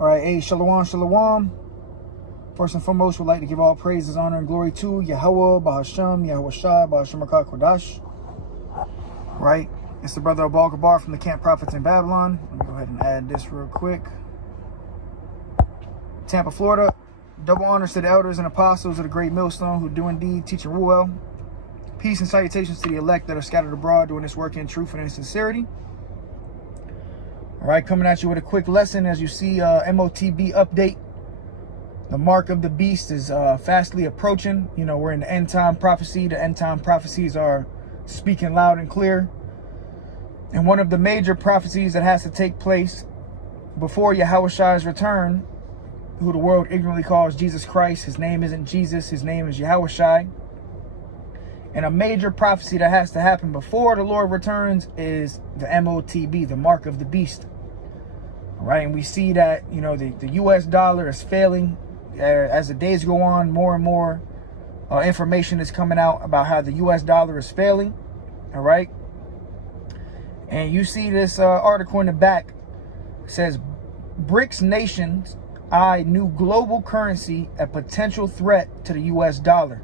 All right, hey, shalom, shalom. First and foremost, we'd like to give all praises, honor, and glory to Yahweh, Bahasham, Yahweh Shai, Bahasham Rakah Kodash. Right, it's the brother Abal Gabar from the Camp Prophets in Babylon. Let me go ahead and add this real quick. Tampa, Florida. Double honors to the elders and apostles of the great millstone who do indeed teach and rule well. Peace and salutations to the elect that are scattered abroad doing this work in truth and in sincerity. All right, coming at you with a quick lesson. As you see, Motb update. The mark of the beast is fastly approaching. You know, we're in the end time prophecy. The end time prophecies are speaking loud and clear. And one of the major prophecies that has to take place before Yahushai's return, who the world ignorantly calls Jesus Christ. His name isn't Jesus. His name is Yahushai. And a major prophecy that has to happen before the Lord returns is the Motb, the mark of the beast. All right, and we see that, you know, the U.S. dollar is failing. As the days go on, more and more information is coming out about how the U.S. dollar is failing. All right. And you see this article in the back. It says, Brics nations eye new global currency a potential threat to the U.S. dollar.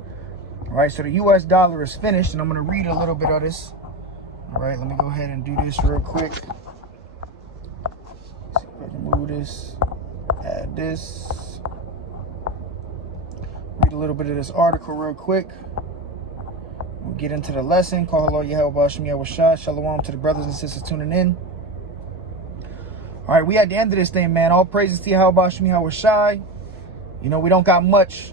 All right, so the U.S. dollar is finished, and I'm going to read a little bit of this. All right, let me go ahead and do this real quick. See if I can move this, add this. Read a little bit of this article real quick. We'll get into the lesson. Call hello, Yahweh Bashim Yahweh Shai. Shalom to the brothers and sisters tuning in. All right, we at the end of this thing, man. All praises to Yahweh Bashim Yahweh Shai. You know, we don't got much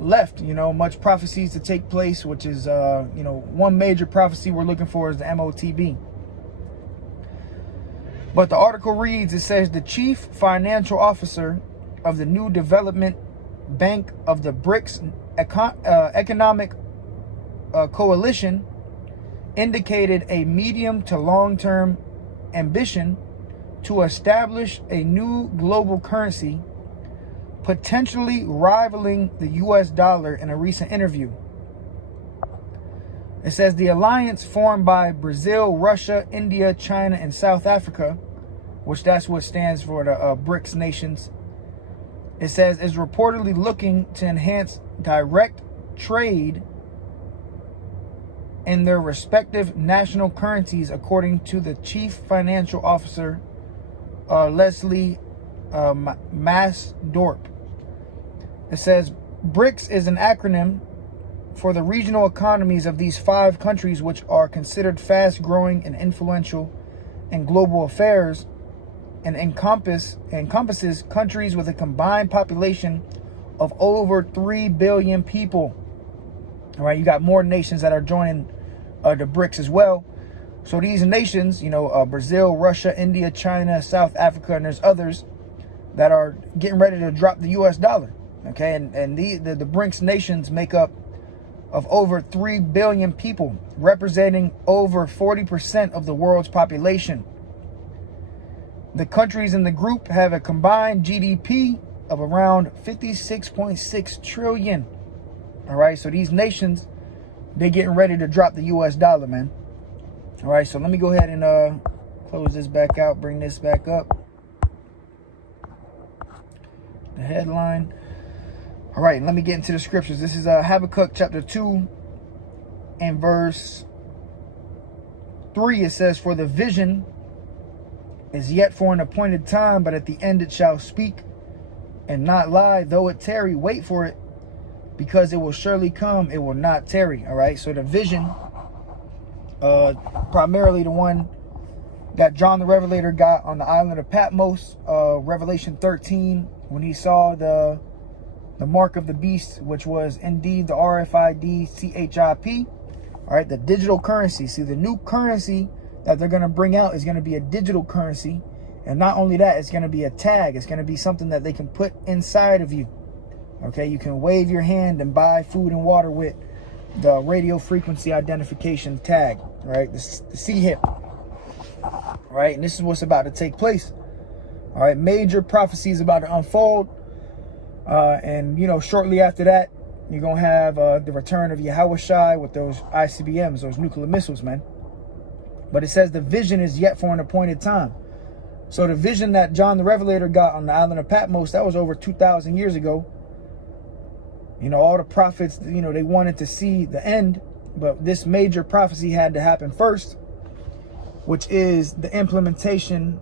left, you know, much prophecies to take place, which is, you know, one major prophecy we're looking for is the Motb. But the article reads, it says, the chief financial officer of the new development bank of the Brics economic coalition indicated a medium to long-term ambition to establish a new global currency potentially rivaling the U.S. dollar in a recent interview. It says the alliance formed by Brazil, Russia, India, China, and South Africa, which that's what stands for the Brics nations, it says is reportedly looking to enhance direct trade in their respective national currencies, according to the chief financial officer, Leslie Masdorp. It says Brics is an acronym for the regional economies of these 5 countries, which are considered fast-growing and influential in global affairs, and encompasses countries with a combined population of over 3 billion people. All right, you got more nations that are joining the Brics as well. So these nations, you know, Brazil, Russia, India, China, South Africa, and there's others that are getting ready to drop the U.S. dollar. Okay, and the Brics nations make up of over 3 billion people, representing over 40% of the world's population. The countries in the group have a combined GDP of around 56.6 trillion. All right, so these nations, they're getting ready to drop the U.S. dollar, man. All right, so let me go ahead and close this back out, bring this back up. The headline. All right, let me get into the scriptures. This is Habakkuk chapter 2 and verse 3. It says, for the vision is yet for an appointed time, but at the end it shall speak and not lie. Though it tarry, wait for it, because it will surely come, it will not tarry. All right, so the vision, primarily the one that John the Revelator got on the island of Patmos, Revelation 13, when he saw the mark of the beast, which was indeed the RFID CHIP. All right, the digital currency. See, the new currency that they're going to bring out is going to be a digital currency. And not only that, it's going to be a tag. It's going to be something that they can put inside of you. Okay, you can wave your hand and buy food and water with the radio frequency identification tag, right? The C-HIP, right? And this is what's about to take place. All right, major prophecies about to unfold. And, you know, shortly after that, you're going to have the return of Yahushai with those ICBMs, those nuclear missiles, man. But it says the vision is yet for an appointed time. So the vision that John the Revelator got on the island of Patmos, that was over 2,000 years ago. You know, all the prophets, you know, they wanted to see the end, but this major prophecy had to happen first, which is the implementation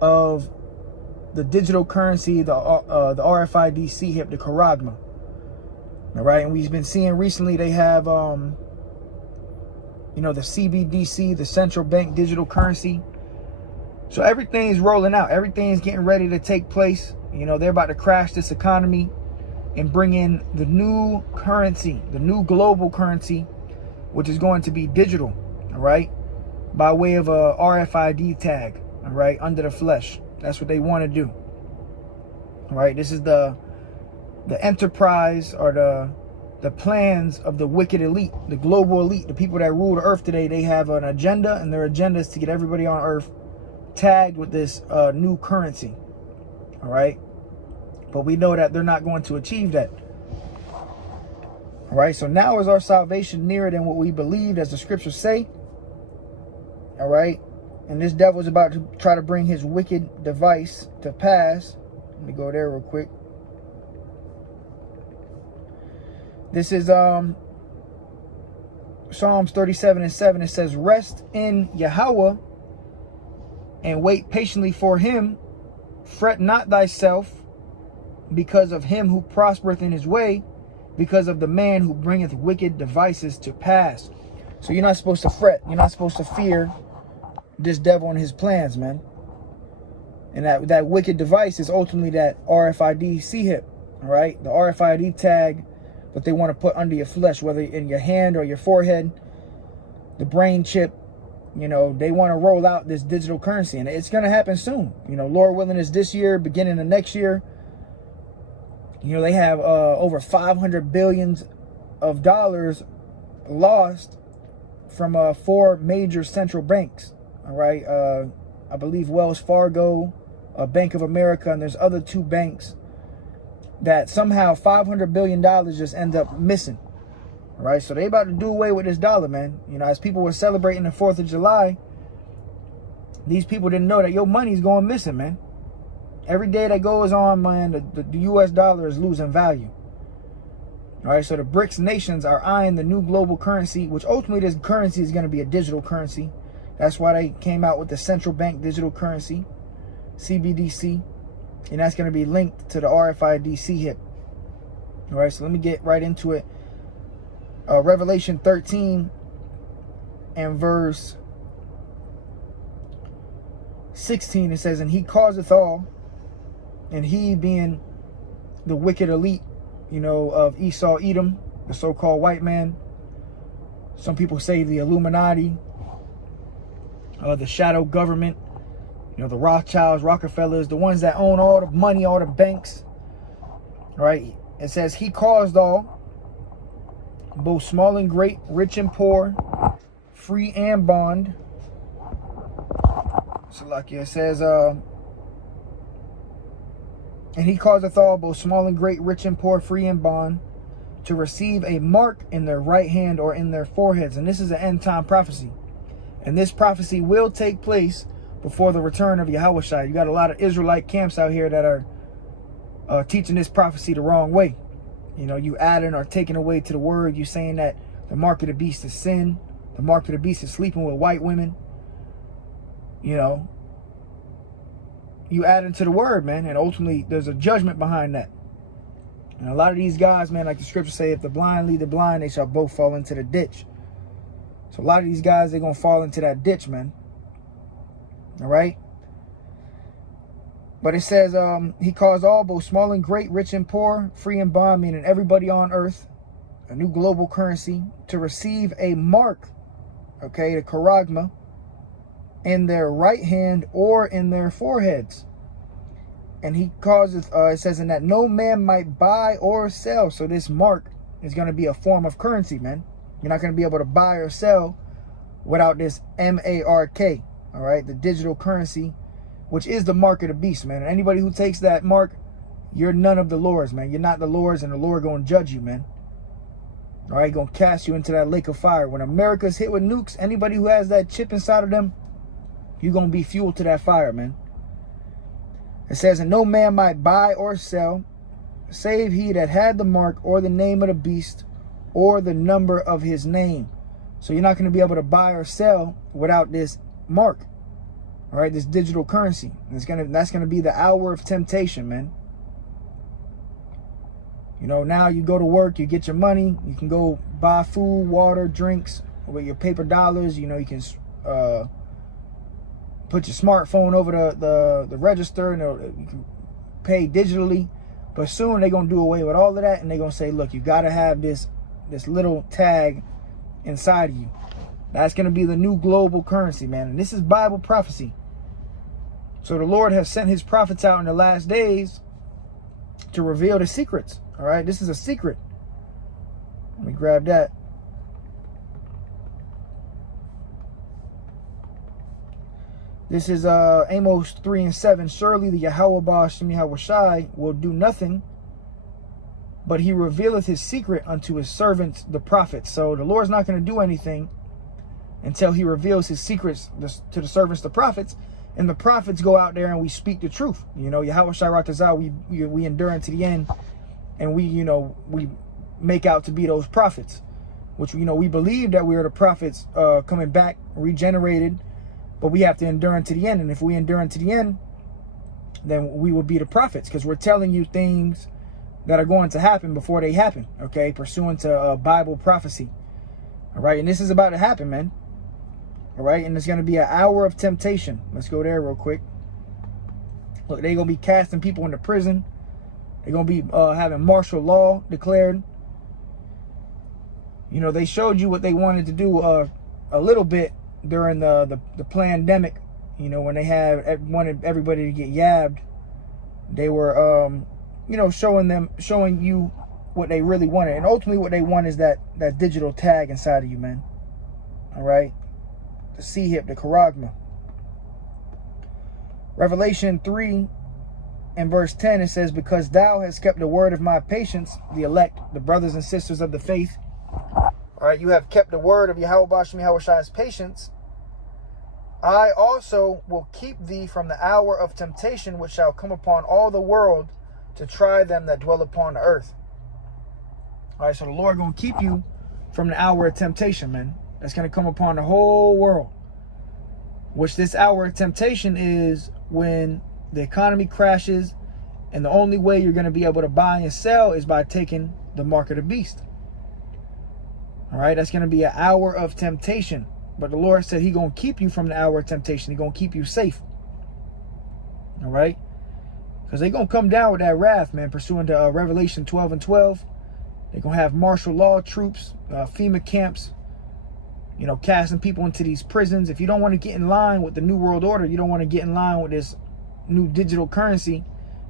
of the digital currency, the RFID CHIP, the Charagma. All right, and we've been seeing recently they have, you know, the CBDC, the central bank digital currency. So everything's rolling out. Everything's getting ready to take place. You know, they're about to crash this economy and bring in the new currency, the new global currency, which is going to be digital, all right, by way of a RFID tag, all right, under the flesh. That's what they want to do. All right, this is the enterprise or the plans of the wicked elite, the global elite, the people that rule the earth today. They have an agenda, and their agenda is to get everybody on earth tagged with this new currency. All right, but we know that they're not going to achieve that. All right, so now is our salvation nearer than what we believed, as the scriptures say. All right, and this devil is about to try to bring his wicked device to pass. Let me go there real quick. This is Psalms 37:7. It says, "Rest in Yahweh and wait patiently for him. Fret not thyself because of him who prospereth in his way, because of the man who bringeth wicked devices to pass." So you're not supposed to fret. You're not supposed to fear this devil and his plans, man. And that wicked device is ultimately that RFID CHIP, all right? The RFID tag that they want to put under your flesh, whether in your hand or your forehead, the brain chip. You know, they want to roll out this digital currency, and it's going to happen soon. You know, Lord willing, is this year, beginning of next year. You know, they have over $500 billion lost from 4 major central banks. All right, I believe Wells Fargo, Bank of America, and there's other 2 banks that somehow $500 billion just end up missing. All right, so they about to do away with this dollar, man. You know, as people were celebrating the 4th of July, these people didn't know that your money's going missing, man. Every day that goes on, man, the US dollar is losing value. All right, so the Brics nations are eyeing the new global currency, which ultimately this currency is going to be a digital currency. That's why they came out with the central bank digital currency, CBDC, and that's going to be linked to the RFID CHIP. All right, so let me get right into it. Revelation 13 and verse 16, it says, "And he causeth all," and he being the wicked elite, you know, of Esau, Edom, the so-called white man. Some people say the Illuminati, the shadow government, you know, the Rothschilds, Rockefellers, the ones that own all the money, all the banks. All right, it says, "He caused all, both small and great, rich and poor, free and bond." So like it says, "And he causeth all, both small and great, rich and poor, free and bond, to receive a mark in their right hand or in their foreheads." And this is an end time prophecy. And this prophecy will take place before the return of Yahushua. You got a lot of Israelite camps out here that are teaching this prophecy the wrong way. You know, you adding or taking away to the word. You saying that the mark of the beast is sin. The mark of the beast is sleeping with white women. You know, you add into the word, man, and ultimately there's a judgment behind that. And a lot of these guys, man, like the scriptures say, if the blind lead the blind, they shall both fall into the ditch. So a lot of these guys, they're going to fall into that ditch, man. All right? But it says, he caused all, both small and great, rich and poor, free and bond, meaning everybody on earth, a new global currency, to receive a mark, okay, the Charagma, in their right hand or in their foreheads. And he causes, it says, and that no man might buy or sell. So this mark is going to be a form of currency, man. You're not going to be able to buy or sell without this MARK, all right, the digital currency, which is the mark of the beast, man. And anybody who takes that mark, you're none of the Lord's, man. You're not the Lord's, and the Lord going to judge you, man. All right, going to cast you into that lake of fire. When America's hit with nukes, anybody who has that chip inside of them, You're going to be fuel to that fire, man. It says, and no man might buy or sell, save he that had the mark or the name of the beast or the number of his name. So you're not going to be able to buy or sell without this mark. All right, this digital currency. That's going to be the hour of temptation, man. You know, now you go to work, you get your money, you can go buy food, water, drinks with your paper dollars. You know, you can put your smartphone over the register, and you can pay digitally. But soon they're going to do away with all of that, and they're going to say, look, you got to have this little tag inside of you. That's going to be the new global currency, man. And this is Bible prophecy. So the Lord has sent his prophets out in the last days to reveal the secrets. All right, this is a secret. Let me grab that. This is Amos 3:7. Surely the Yahweh Ba'ashem Yahushai will do nothing, but he revealeth his secret unto his servants, the prophets. So the Lord's not going to do anything until he reveals his secrets to the servants, the prophets. And the prophets go out there and we speak the truth. You know, Yahushai Ratazah, we endure unto the end. And we make out to be those prophets, which, we believe that we are the prophets coming back, regenerated, but we have to endure unto the end. And if we endure unto the end, then we will be the prophets, because we're telling you things that are going to happen before they happen, okay, pursuant to Bible prophecy. All right, and this is about to happen, man. All right, and it's going to be an hour of temptation. Let's go there real quick. Look, they're going to be casting people into prison. They're going to be having martial law declared. You know, they showed you what they wanted to do a little bit during the pandemic. You know, when they wanted everybody to get yabbed. They were, showing you what they really wanted. And ultimately what they want is that digital tag inside of you, man. All right? The C-hip, the charagma. Revelation 3 and verse 10, it says, because thou hast kept the word of my patience, the elect, the brothers and sisters of the faith. All right, you have kept the word of Yahweh Ba'ashem Yahushai's patience. I also will keep thee from the hour of temptation, which shall come upon all the world to try them that dwell upon the earth. All right, so the Lord going to keep you from the hour of temptation, man. That's going to come upon the whole world. Which this hour of temptation is when the economy crashes, and the only way you're going to be able to buy and sell is by taking the mark of the beast. All right, that's going to be an hour of temptation. But the Lord said he's going to keep you from the hour of temptation. He's going to keep you safe. All right? Because they're going to come down with that wrath, man, pursuant to Revelation 12 and 12. They're going to have martial law troops, FEMA camps, casting people into these prisons. If you don't want to get in line with the New World Order, you don't want to get in line with this new digital currency,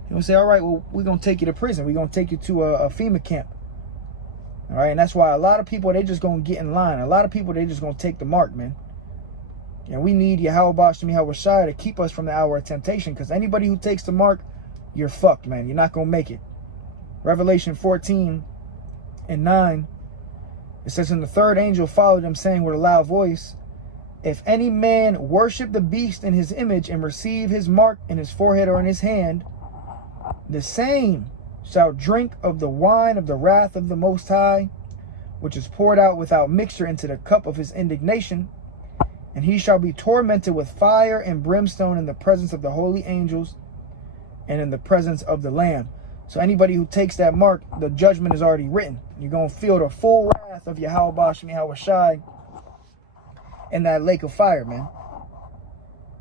you're going to say, all right, well, we're going to take you to prison. We're going to take you to a FEMA camp. All right, and that's why a lot of people, they just going to get in line. A lot of people, they just going to take the mark, man. And we need Yahweh Ba'ashem Yahushai to keep us from the hour of temptation, because anybody who takes the mark, you're fucked, man. You're not going to make it. Revelation 14 and 9, it says, and the third angel followed him, saying with a loud voice, if any man worship the beast in his image and receive his mark in his forehead or in his hand, the same shall drink of the wine of the wrath of the Most High, which is poured out without mixture into the cup of his indignation, and he shall be tormented with fire and brimstone in the presence of the holy angels and in the presence of the Lamb. So anybody who takes that mark, the judgment is already written. You're going to feel the full wrath of Yahweh Ba'ashem Yahushai in that lake of fire, man.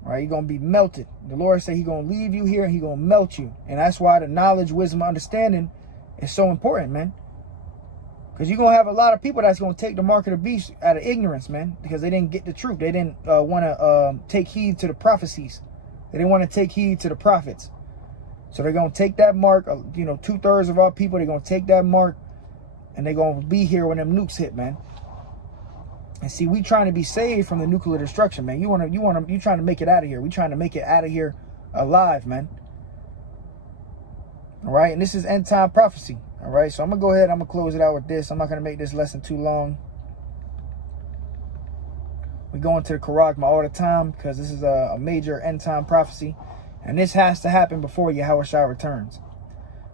All right, you're going to be melted. The Lord said he's going to leave you here and he's going to melt you. And that's why the knowledge, wisdom, understanding is so important, man. Because you're going to have a lot of people that's going to take the mark of the beast out of ignorance, man. Because they didn't get the truth. They didn't want to take heed to the prophecies. They didn't want to take heed to the prophets. So they're going to take that mark. 2/3 of our people, they're going to take that mark. And they're going to be here when them nukes hit, man. And see, we trying to be saved from the nuclear destruction, man. You trying to make it out of here. We trying to make it out of here alive, man. All right, and this is end time prophecy. All right, so I'm gonna go ahead. I'm gonna close it out with this. I'm not gonna make this lesson too long. We go into the Karagma all the time because this is a major end time prophecy. And this has to happen before Yahushua returns.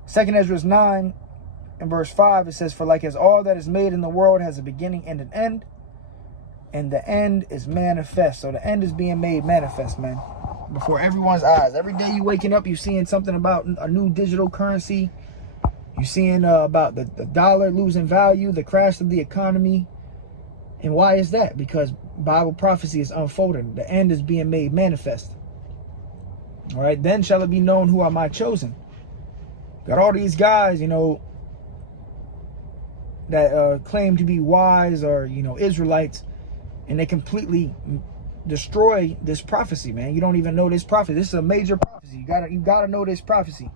2nd Ezra 9 and verse 5, it says, "For like as all that is made in the world has a beginning and an end, and the end is manifest." So the end is being made manifest, man, before everyone's eyes. Every day you waking up, you're seeing something about a new digital currency. You're seeing about the dollar losing value, the crash of the economy. And why is that? Because Bible prophecy is unfolding. The end is being made manifest. All right, then shall it be known who are my chosen. Got all these guys, you know, that claim to be wise or, you know, Israelites, and they completely destroy this prophecy, man. You don't even know this prophecy. This is a major prophecy. You gotta know this prophecy.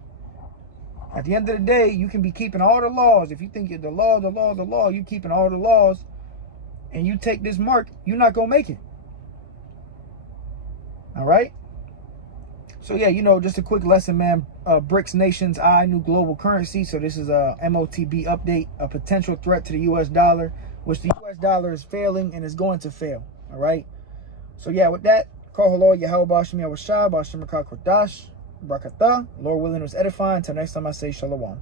At the end of the day, you can be keeping all the laws. If you think the law, you keeping all the laws, and you take this mark, you're not gonna make it. All right. So yeah, you know, just a quick lesson, man. Brics nations, new global currency. So this is a Motb update, a potential threat to the US dollar, which the US dollar is failing and is going to fail. All right. So yeah, with that, call hello, Yahweh Bashim Yahushua, Bashim Kodash, Brakatah. Lord willing, it was edifying. Until next time, I say Shalom.